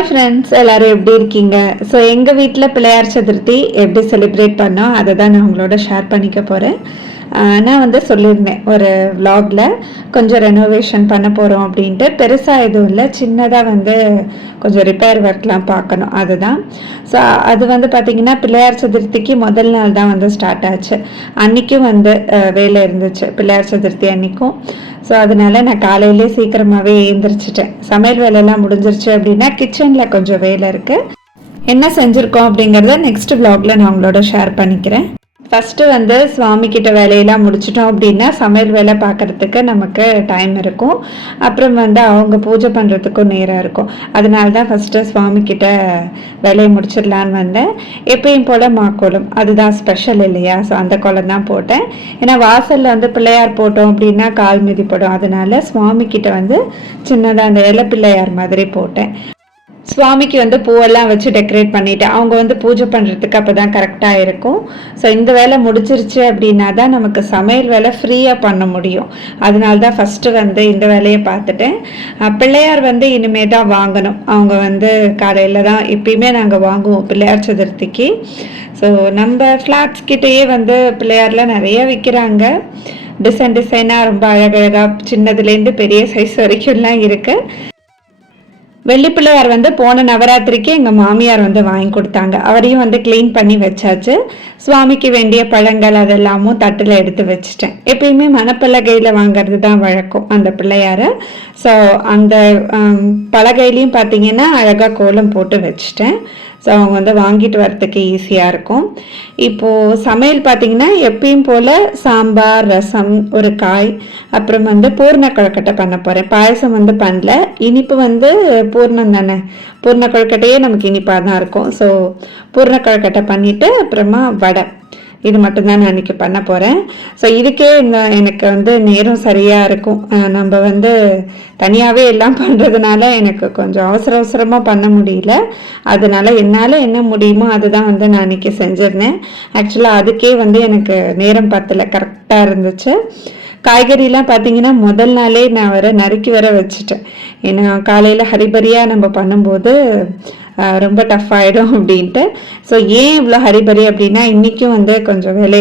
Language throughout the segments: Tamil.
ஹாய் ஃப்ரெண்ட்ஸ் எல்லாரும் எப்படி இருக்கீங்க? ஸோ எங்கள் வீட்டில் பிள்ளையார் சதுர்த்தி எப்படி செலிப்ரேட் பண்ணோம் அதை தான் நான் உங்களோட ஷேர் பண்ணிக்க போகிறேன் நான் வந்து சொல்லியிருந்தேன் ஒரு வ்ளாகில் கொஞ்சம் ரெனோவேஷன் பண்ண போகிறோம் அப்படின்ட்டு. பெருசாக எதுவும் இல்லை சின்னதாக வந்து கொஞ்சம் ரிப்பேர் ஒர்க்லாம் பார்க்கணும் அதுதான். ஸோ அது வந்து பார்த்திங்கன்னா பிள்ளையார் சதுர்த்திக்கு முதல் நாள் தான் வந்து ஸ்டார்ட் ஆச்சு. அன்றைக்கும் வந்து வேலை இருந்துச்சு பிள்ளையார் சதுர்த்தி அன்றைக்கும் ஸோ அதனால நான் காலையிலே சீக்கிரமாகவே எழுந்திரிச்சிட்டேன் சமையல் வேலையெல்லாம் முடிஞ்சிருச்சு அப்படின்னா கிச்சனில் கொஞ்சம் வேலை இருக்குது என்ன செஞ்சுருக்கோம் அப்படிங்கிறத நெக்ஸ்ட் vlogல நான் உங்களோட ஷேர் பண்ணிக்கிறேன். ஃபஸ்ட்டு வந்து சுவாமி கிட்ட வேலையெல்லாம் முடிச்சிட்டோம் அப்படின்னா சமையல் வேலை பார்க்கறதுக்கு நமக்கு டைம் இருக்கும். அப்புறம் வந்து அவங்க பூஜை பண்ணுறதுக்கும் நேரம் இருக்கும். அதனால தான் ஃபஸ்ட்டு சுவாமி கிட்ட வேலையை முடிச்சிடலான்னு வந்தேன். எப்பயும் போல் மாக்கோலம். அதுதான் ஸ்பெஷல் இல்லையா? ஸோ அந்த கோலம் தான் போட்டேன். ஏன்னா வாசலில் வந்து பிள்ளையார் போட்டோம் அப்படின்னா கால் மிதிப்படும். அதனால சுவாமி கிட்ட வந்து சின்னதாக அந்த இலை பிள்ளையார் மாதிரி போட்டேன். சுவாமிக்கு வந்து பூவெல்லாம் வச்சு டெக்கரேட் பண்ணிவிட்டு அவங்க வந்து பூஜை பண்ணுறதுக்கு அப்போ தான் கரெக்டாக இருக்கும். ஸோ இந்த வேலை முடிச்சிருச்சு அப்படின்னா தான் நமக்கு சமையல் வேலை ஃப்ரீயாக பண்ண முடியும். அதனால தான் ஃபஸ்ட்டு வந்து இந்த வேலையை பார்த்துட்டேன். பிள்ளையார் வந்து இனிமே தான் வாங்கணும். அவங்க வந்து காலையில் தான் எப்பயுமே நாங்கள் வாங்குவோம் பிள்ளையார் சதுர்த்திக்கு. ஸோ நம்ம ஃப்ளாட்ஸ் கிட்டேயே வந்து பிள்ளையார்லாம் நிறைய விற்கிறாங்க டிசைன் டிசைனாக ரொம்ப அழகழகாக சின்னதுலேருந்து பெரிய சைஸ் வரைக்கும்லாம் இருக்குது வெள்ளிப்பிள்ளையார் வந்து போன நவராத்திரிக்கு எங்கள் மாமியார் வந்து வாங்கி கொடுத்தாங்க. அவரையும் வந்து க்ளீன் பண்ணி வச்சாச்சு. சுவாமிக்கு வேண்டிய பழங்கள் அதெல்லாமும் தட்டில் எடுத்து வச்சுட்டேன். எப்பயுமே மணப்பலகையில் வாங்குறது தான் வழக்கம் அந்த பிள்ளையாரை. ஸோ அந்த பலகையிலையும் பார்த்தீங்கன்னா அழகாக கோலம் போட்டு வச்சுட்டேன். ஸோ அவங்க வந்து வாங்கிட்டு வரத்துக்கு ஈஸியாக இருக்கும். இப்போது சமையல் பார்த்தீங்கன்னா எப்பயும் போல் சாம்பார் ரசம் ஒரு காய் அப்புறம் வந்து பூர்ண கொழுக்கட்டை பண்ண போகிறேன் பாயசம் வந்து பண்ணல. இனிப்பு வந்து பூர்ணம் தானே. பூர்ண கொழுக்கட்டையே நமக்கு இனிப்பாக தான் இருக்கும். ஸோ பூர்ண கொழுக்கட்டை பண்ணிவிட்டு அப்புறமா வடை. இது மட்டும்தான் நான் இன்னைக்கு பண்ண போகிறேன் ஸோ இதுக்கே இந்த எனக்கு வந்து நேரம் சரியாக இருக்கும். நம்ம வந்து தனியாகவே எல்லாம் பண்ணுறதுனால எனக்கு கொஞ்சம் அவசர அவசரமாக பண்ண முடியல. அதனால் என்னால் என்ன முடியுமோ அதுதான் வந்து நான் இன்றைக்கி செஞ்சிருந்தேன். ஆக்சுவலாக அதுக்கே வந்து எனக்கு நேரம் பத்தலை கரெக்டாக இருந்துச்சு. காய்கறிலாம் பார்த்தீங்கன்னா முதல் நாளே நான் வர நறுக்கி வர வச்சுட்டேன். ஏன்னா காலையில் ஹரிபரியாக நம்ம பண்ணும்போது ரொம்ப டஃப் ஆகிடும் அப்படின்ட்டு. ஸோ ஏன் இவ்வளோ ஹரிபரி அப்படின்னா இன்றைக்கும் வந்து கொஞ்சம் வேலை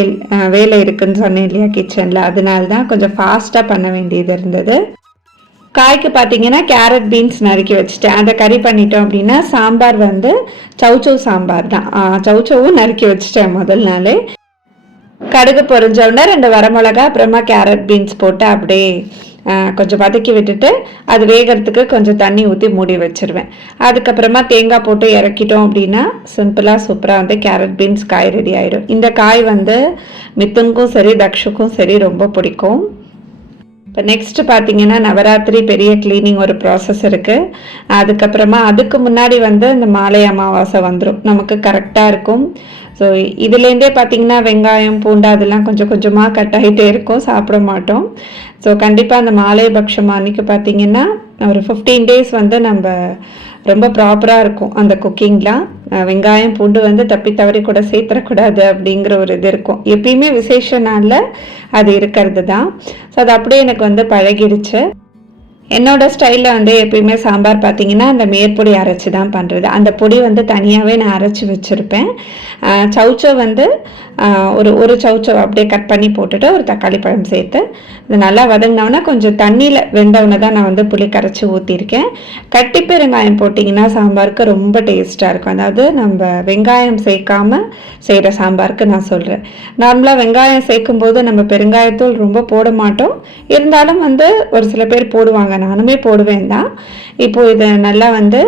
வேலை இருக்குன்னு சொன்னேன் இல்லையா கிச்சனில் அதனால தான் கொஞ்சம் ஃபாஸ்ட்டாக பண்ண வேண்டியது இருந்தது. காய்க்கு பார்த்தீங்கன்னா கேரட் பீன்ஸ் நறுக்கி வச்சுட்டேன். அதை கறி பண்ணிட்டோம் அப்படின்னா சாம்பார் வந்து சவுச்சவ் சாம்பார் தான். சவுச்சவும் நறுக்கி வச்சுட்டேன் முதல் நாளே. கடுகு பொறிஞ்ச உடனே ரெண்டு வரமிளகா அப்புறமா கேரட் பீன்ஸ் போட்டு அப்படியே கொஞ்சம் வதக்கி விட்டுட்டு அது வேகிறதுக்கு கொஞ்சம் தண்ணி ஊற்றி மூடி வச்சிருவேன். அதுக்கப்புறமா தேங்காய் போட்டு இறக்கிட்டோம் அப்படின்னா சிம்பிளாக சூப்பராக வந்து கேரட் பீன்ஸ் காய் ரெடி ஆயிடும் இந்த காய் வந்து மித்துனுக்கும் சரி தக்ஷுக்கும் சரி ரொம்ப பிடிக்கும். இப்போ நெக்ஸ்ட் பார்த்தீங்கன்னா நவராத்திரி பெரிய கிளீனிங் ஒரு ப்ராசஸ் இருக்குது அதுக்கப்புறமா அதுக்கு முன்னாடி வந்து இந்த மாலை அமாவாசை வந்துடும் நமக்கு கரெக்டாக இருக்கும். ஸோ இதுலேருந்தே பார்த்தீங்கன்னா வெங்காயம் பூண்டு அதெல்லாம் கொஞ்சம் கொஞ்சமாக கட் ஆகிட்டே இருக்கும். சாப்பிட மாட்டோம். ஸோ கண்டிப்பாக அந்த மாலை பட்சம் அன்றைக்கி பார்த்தீங்கன்னா ஒரு ஃபிஃப்டீன் டேஸ் வந்து நம்ம ரொம்ப ப்ராப்பராக இருக்கும் அந்த குக்கிங்லாம் வெங்காயம் பூண்டு வந்து தப்பி தவறி கூட சேர்த்துடக்கூடாது அப்படிங்கிற ஒரு இது இருக்கும். எப்பயுமே விசேஷ நாளில் அது இருக்கிறது தான். ஸோ அது அப்படியே எனக்கு வந்து பழகிடுச்சு. என்னோட ஸ்டைலில் வந்து எப்பயுமே சாம்பார் பார்த்தீங்கன்னா அந்த மேற்பொடி அரைச்சி தான் பண்ணுறது அந்த பொடி வந்து தனியாகவே நான் அரைச்சி வச்சுருப்பேன். சவுச்சோ வந்து ஒரு ஒரு சவுச்சோ அப்படியே கட் பண்ணி போட்டுட்டு ஒரு தக்காளி பழம் சேர்த்து இது நல்லா வதங்கினோன்னா கொஞ்சம் தண்ணியில் வெந்தவுடனே தான் நான் வந்து புளி கரைச்சி ஊற்றிருக்கேன் கட்டி பெருங்காயம் போட்டிங்கன்னா சாம்பாருக்கு ரொம்ப டேஸ்ட்டாக இருக்கும். அதாவது நம்ம வெங்காயம் சேர்க்காம செய்கிற சாம்பாருக்கு நான் சொல்கிறேன் நார்மலாக வெங்காயம் சேர்க்கும் போது நம்ம பெருங்காயத்தூள் ரொம்ப போட மாட்டோம். இருந்தாலும் வந்து ஒரு சில பேர் போடுவாங்க. நானுமே போடுவேன் தான். இப்போது இதை நல்லா வந்து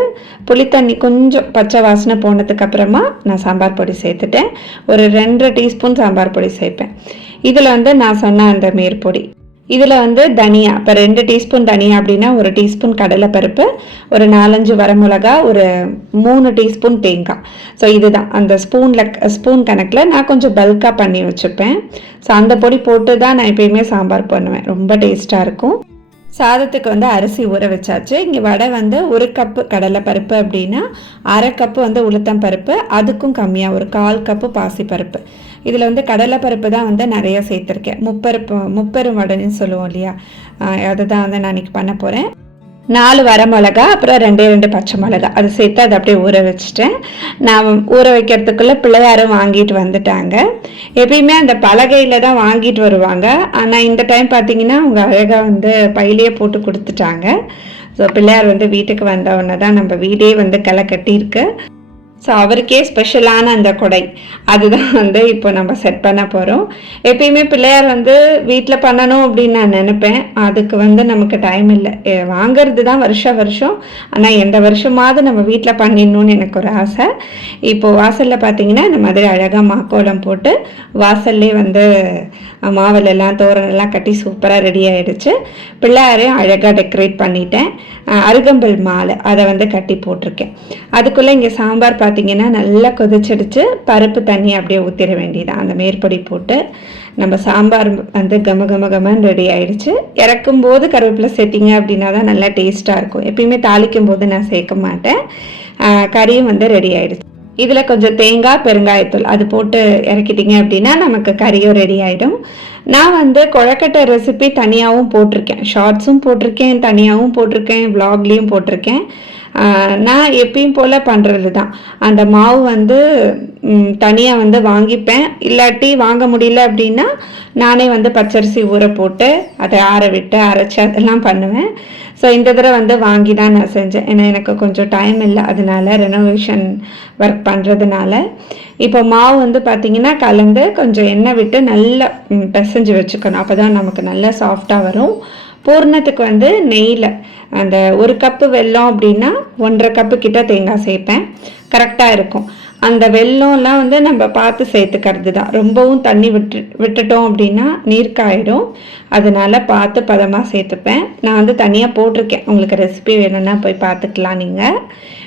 புளித்தண்ணி கொஞ்சம் பச்சை வாசனை போனதுக்கு அப்புறமா நான் சாம்பார் பொடி சேர்த்துட்டேன். ஒரு ரெண்டரை டீஸ்பூன் சாம்பார் பொடி சேர்ப்பேன். இதில் வந்து நான் சொன்ன அந்த மேற்பொடி. இதில் வந்து தனியா இப்போ ரெண்டு டீஸ்பூன் தனியா அப்படின்னா ஒரு டீஸ்பூன் கடலைப்பருப்பு ஒரு நாலஞ்சு வரமிளகா ஒரு மூணு டீஸ்பூன் தேங்காய். ஸோ இதுதான். அந்த ஸ்பூனில் ஸ்பூன் கணக்கில் நான் கொஞ்சம் பல்காக பண்ணி வச்சுப்பேன். ஸோ அந்த பொடி போட்டு தான் நான் எப்பயுமே சாம்பார் பண்ணுவேன். ரொம்ப டேஸ்ட்டாக இருக்கும். சாதத்துக்கு வந்து அரிசி ஊற வச்சாச்சு. இங்கே வடை வந்து ஒரு கப்பு கடலை பருப்பு அப்படின்னா அரை கப்பு வந்து உளுத்தம் பருப்பு அதுக்கும் கம்மியாக ஒரு கால் கப்பு பாசிப்பருப்பு இதில் வந்து கடலைப்பருப்பு தான் வந்து நிறைய சேர்த்துருக்கேன். முப்பருப்பு முப்பெரும் வடைன்னு சொல்லுவோம் இல்லையா? அதை தான் வந்து நான் இன்னைக்கு பண்ண போகிறேன் நாலு வரமிளகா அப்புறம் ரெண்டே ரெண்டு பச்சை மிளகா. அது சேர்த்து அதை அப்படியே ஊற வச்சுட்டேன். நான் ஊற வைக்கிறதுக்குள்ளே பிள்ளையாரும் வாங்கிட்டு வந்துட்டாங்க. எப்பயுமே அந்த பலகையில் தான் வாங்கிட்டு வருவாங்க. ஆனால் இந்த டைம் பார்த்தீங்கன்னா அவங்க அழகாக வந்து பையிலேயே போட்டு கொடுத்துட்டாங்க. ஸோ பிள்ளையார் வந்து வீட்டுக்கு வந்த உடனே தான் நம்ம வீடே வந்து களை கட்டியிருக்கு. ஸோ அவருக்கே ஸ்பெஷலான அந்த கொடை. அதுதான் வந்து இப்போ நம்ம செட் பண்ண போகிறோம் எப்பயுமே பிள்ளையார் வந்து வீட்டில் பண்ணணும் அப்படின்னு நான் நினப்பேன். அதுக்கு வந்து நமக்கு டைம் இல்லை. வாங்கிறது தான் வருஷம் வருஷம். ஆனால் எந்த வருஷமாவது நம்ம வீட்டில் பண்ணிடணும்னு எனக்கு ஒரு ஆசை. இப்போது வாசலில் பார்த்தீங்கன்னா இந்த மாதிரி அழகாக மாக்கோலம் போட்டு வாசல்லே வந்து மாவிலெல்லாம் தோரணெல்லாம் கட்டி சூப்பராக ரெடி ஆகிடுச்சு பிள்ளையாரையும் அழகாக டெக்கரேட் பண்ணிட்டேன். அருகம்பல் மாலை அதை வந்து கட்டி போட்டிருக்கேன். அதுக்குள்ளே இங்கே சாம்பார் பார்த்தீங்கன்னா நல்லா கொதிச்சிடுச்சு. பருப்பு தண்ணி அப்படியே ஊற்றிட வேண்டியதான் அந்த மேற்பொடி போட்டு நம்ம சாம்பார் வந்து கம கம கமன்னு ரெடி ஆயிடுச்சு. இறக்கும் போது கருவேப்பிலை சேர்த்திங்க அப்படின்னா தான் நல்லா டேஸ்ட்டாக இருக்கும். எப்பயுமே தாளிக்கும் போது நான் சேர்க்க மாட்டேன். கறியும் வந்து ரெடி ஆயிடுச்சு. இதில் கொஞ்சம் தேங்காய் பெருங்காயத்தூள் அது போட்டு இறக்கிட்டீங்க அப்படின்னா நமக்கு கறியும் ரெடி ஆகிடும் நான் வந்து கொழக்கட்டை ரெசிபி தனியாகவும் போட்டிருக்கேன். ஷார்ட்ஸும் போட்டிருக்கேன் தனியாகவும் போட்டிருக்கேன் வ்ளாக்லேயும் போட்டிருக்கேன். நான் எப்பயும் போல் பண்ணுறது தான் அந்த மாவு வந்து தனியாக வந்து வாங்கிப்பேன். இல்லாட்டி வாங்க முடியல அப்படின்னா நானே வந்து பச்சரிசி ஊற போட்டு அதை ஆற விட்டு அரைச்சி அதெல்லாம் பண்ணுவேன். ஸோ இந்த தடவை வந்து வாங்கி தான் நான் செஞ்சேன். ஏன்னா எனக்கு கொஞ்சம் டைம் இல்லை. அதனால ரெனோவேஷன் ஒர்க் பண்ணுறதுனால இப்போ மாவு வந்து பார்த்திங்கன்னா கலந்து கொஞ்சம் எண்ணெய் விட்டு நல்லா பிசைஞ்சு வச்சுக்கணும். அப்போ தான் நமக்கு நல்லா சாஃப்டாக வரும். பூர்ணத்துக்கு வந்து நெய்யில். அந்த ஒரு கப்பு வெல்லம் அப்படின்னா ஒன்றரை கப்பு கிட்ட தேங்காய் சேர்ப்பேன். கரெக்டாக இருக்கும். அந்த வெல்லம்லாம் வந்து நம்ம பார்த்து சேர்த்துக்கிறது தான் ரொம்பவும் தண்ணி விட்டு விட்டுட்டோம் அப்படின்னா நீர்க்காயிடும். அதனால் பார்த்து பதமாக சேர்த்துப்பேன். நான் வந்து தனியாக போட்டிருக்கேன். உங்களுக்கு ரெசிபி வேணும்னா போய் பார்த்துக்கலாம் நீங்கள்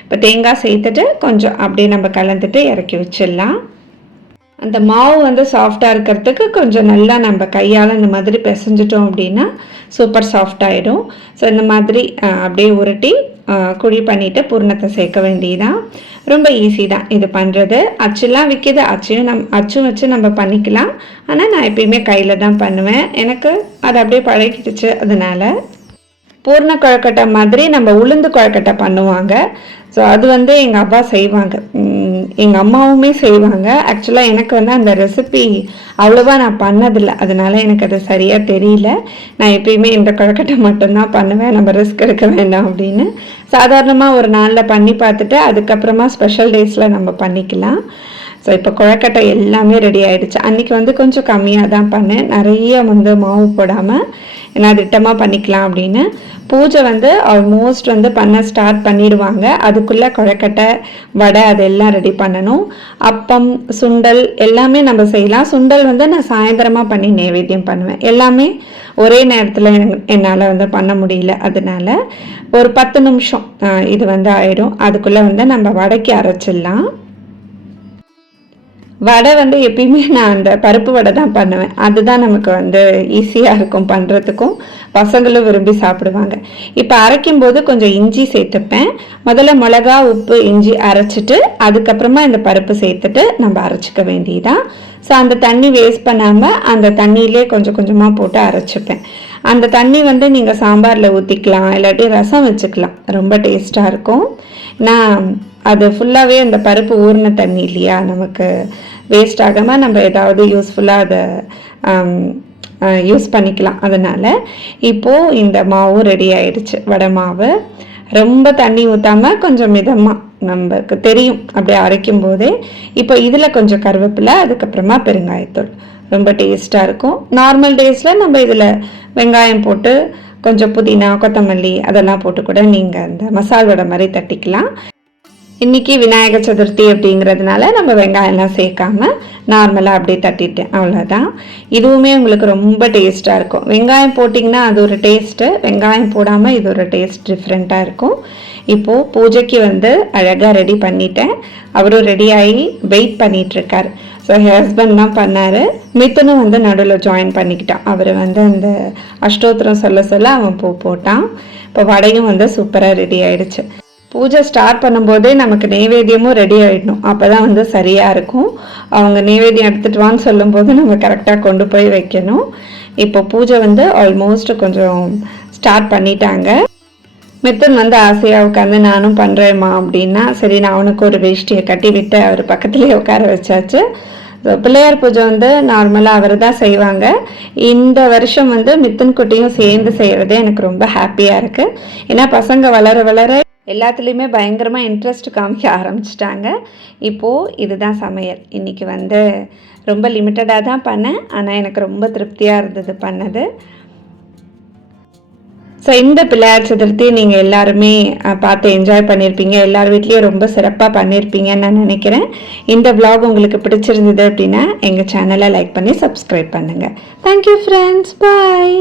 இப்போ தேங்காய் சேர்த்துட்டு கொஞ்சம் அப்படியே நம்ம கலந்துட்டு இறக்கி வச்சிடலாம். அந்த மாவு வந்து சாஃப்டாக இருக்கிறதுக்கு கொஞ்சம் நல்லா நம்ம கையால் இந்த மாதிரி பிசைஞ்சிட்டோம் அப்படின்னா சூப்பர் சாஃப்ட் ஆகிடும் ஸோ இந்த மாதிரி அப்படியே உருட்டி குழி பண்ணிவிட்டு பூர்ணத்தை சேர்க்க வேண்டியதான் ரொம்ப ஈஸி தான் இது பண்ணுறது அச்சுலாம் விற்கிது அச்சையும் நம் அச்சும் வச்சு நம்ம பண்ணிக்கலாம். ஆனால் நான் எப்பயுமே கையில் தான் பண்ணுவேன். எனக்கு அது அப்படியே பழகிடுச்சு அதனால். பூர்ண குழக்கட்டை மாதிரி நம்ம உளுந்து குழக்கட்டை பண்ணுவாங்க. ஸோ அது வந்து எங்கள் அப்பா செய்வாங்க. எங்கள் அம்மாவுமே செய்வாங்க. ஆக்சுவலாக எனக்கு வந்து அந்த ரெசிபி அவ்வளோவா நான் பண்ணதில்லை. அதனால எனக்கு அது சரியாக தெரியல. நான் எப்பயுமே இந்த கொழக்கட்டை மட்டும்தான் பண்ணுவேன். நம்ம ரிஸ்க் எடுக்க வேண்டாம் அப்படின்னு. சாதாரணமாக ஒரு நாளில் பண்ணி பார்த்துட்டு அதுக்கப்புறமா ஸ்பெஷல் டேஸில் நம்ம பண்ணிக்கலாம். ஸோ இப்போ கொழக்கட்டை எல்லாமே ரெடி ஆகிடுச்சு அன்றைக்கி வந்து கொஞ்சம் கம்மியாக தான் பண்ணேன். நிறைய வந்து மாவு போடாமல் ஏன்னா திட்டமாக பண்ணிக்கலாம் அப்படின்னு. பூஜை வந்து ஆல்மோஸ்ட் வந்து பண்ண ஸ்டார்ட் பண்ணிடுவாங்க. அதுக்குள்ளே கொழக்கட்டை வடை அதெல்லாம் ரெடி பண்ணணும். அப்பம் சுண்டல் எல்லாமே நம்ம செய்யலாம். சுண்டல் வந்து நான் சாயந்தரமாக பண்ணி நைவேத்தியம் பண்ணுவேன். எல்லாமே ஒரே நேரத்தில் என்னால் வந்து பண்ண முடியல. அதனால ஒரு பத்து நிமிஷம் இது வந்து ஆயிடும். அதுக்குள்ளே வந்து நம்ம வடைக்கு அரைச்சிடலாம். வடை வந்து எப்பயுமே நான் அந்த பருப்பு வடை தான் பண்ணுவேன். அதுதான் நமக்கு வந்து ஈஸியாக இருக்கும் பண்ணுறதுக்கும் பசங்களும் விரும்பி சாப்பிடுவாங்க. இப்போ அரைக்கும் போது கொஞ்சம் இஞ்சி சேர்த்துப்பேன். முதல்ல மிளகா உப்பு இஞ்சி அரைச்சிட்டு அதுக்கப்புறமா இந்த பருப்பு சேர்த்துட்டு நம்ம அரைச்சிக்க வேண்டியதான் ஸோ அந்த தண்ணி வேஸ்ட் பண்ணாமல் அந்த தண்ணியிலே கொஞ்சம் கொஞ்சமாக போட்டு அரைச்சிப்பேன். அந்த தண்ணி வந்து நீங்கள் சாம்பாரில் ஊற்றிக்கலாம் இல்லாட்டி ரசம் வச்சுக்கலாம். ரொம்ப டேஸ்ட்டாக இருக்கும். நான் அது ஃபுல்லாகவே அந்த பருப்பு ஊறின தண்ணி இல்லையா? நமக்கு வேஸ்ட் ஆகாமல் நம்ம ஏதாவது யூஸ்ஃபுல்லாக அதை யூஸ் பண்ணிக்கலாம். அதனால் இப்போது இந்த மாவும் ரெடி ஆயிடுச்சு. வடை மாவு. ரொம்ப தண்ணி ஊற்றாமல் கொஞ்சம் மிதமாக நமக்கு தெரியும். அப்படியே அரைக்கும் போதே இப்போ இதில் கொஞ்சம் கருவேப்பிலை அதுக்கப்புறமா பெருங்காயத்தூள். ரொம்ப டேஸ்ட்டாக இருக்கும். நார்மல் டேஸில் நம்ம இதில் வெங்காயம் போட்டு கொஞ்சம் புதினா கொத்தமல்லி அதெல்லாம் போட்டு கூட நீங்கள் அந்த மசால் வடை மாதிரி தட்டிக்கலாம். இன்னைக்கு விநாயகர் சதுர்த்தி அப்படிங்கிறதுனால நம்ம வெங்காயம்லாம் சேர்க்காம நார்மலாக அப்படியே தட்டிட்டேன். அவ்வளோதான் இதுவுமே உங்களுக்கு ரொம்ப டேஸ்ட்டாக இருக்கும். வெங்காயம் போட்டிங்கன்னா அது ஒரு டேஸ்ட்டு வெங்காயம் போடாமல் இது ஒரு டேஸ்ட் டிஃப்ரெண்ட்டாக இருக்கும். இப்போது பூஜைக்கு வந்து அழகாக ரெடி பண்ணிட்டேன். அவரும் ரெடி ஆகி வெயிட் பண்ணிகிட்ருக்கார் ஸோ ஹஸ்பண்ட்லாம் பண்ணார். மித்துனும் வந்து நடுவில் ஜாயின் பண்ணிக்கிட்டான். அவர் வந்து அந்த அஷ்டோத்திரம் சொல்ல சொல்ல அவன் பூ போட்டான். இப்போ வடையும் வந்து சூப்பராக ரெடி ஆயிடுச்சு. பூஜை ஸ்டார்ட் பண்ணும்போதே நமக்கு நெய்வேத்தியமும் ரெடி ஆகிடணும் அப்போ தான் வந்து சரியாக இருக்கும். அவங்க நெய்வேத்தியம் எடுத்துகிட்டு வான்னு சொல்லும்போது நம்ம கரெக்டாக கொண்டு போய் வைக்கணும். இப்போ பூஜை வந்து ஆல்மோஸ்ட் கொஞ்சம் ஸ்டார்ட் பண்ணிட்டாங்க. மித்துன் வந்து ஆசையாக உட்காந்து நானும் பண்ணுறேம்மா அப்படின்னா சரி நான் அவனுக்கு ஒரு வேஷ்டியை கட்டி விட்டு அவர் பக்கத்துலேயே உட்கார வச்சாச்சு. பிள்ளையார் பூஜை வந்து நார்மலாக அவர் தான் செய்வாங்க. இந்த வருஷம் வந்து மித்துன் குட்டியும் சேர்ந்து செய்கிறது எனக்கு ரொம்ப ஹாப்பியாக இருக்குது ஏன்னா பசங்க வளர வளர எல்லாத்துலேயுமே பயங்கரமாக இன்ட்ரெஸ்ட் காமிக்க ஆரம்பிச்சிட்டாங்க. இப்போது இதுதான் சமையல். இன்றைக்கி வந்து ரொம்ப லிமிட்டடாக தான் பண்ணேன். ஆனால் எனக்கு ரொம்ப திருப்தியாக இருந்தது பண்ணது. ஸோ இந்த பிள்ளையார் சதுர்த்தி நீங்கள் எல்லாருமே பார்த்து என்ஜாய் பண்ணியிருப்பீங்க எல்லார் வீட்லேயும் ரொம்ப சிறப்பாக பண்ணியிருப்பீங்கன்னு நான் நினைக்கிறேன். இந்த vlog உங்களுக்கு பிடிச்சிருந்தது அப்படின்னா எங்கள் சேனலை லைக் பண்ணி சப்ஸ்கிரைப் பண்ணுங்கள் தேங்க்யூ ஃப்ரெண்ட்ஸ் பாய்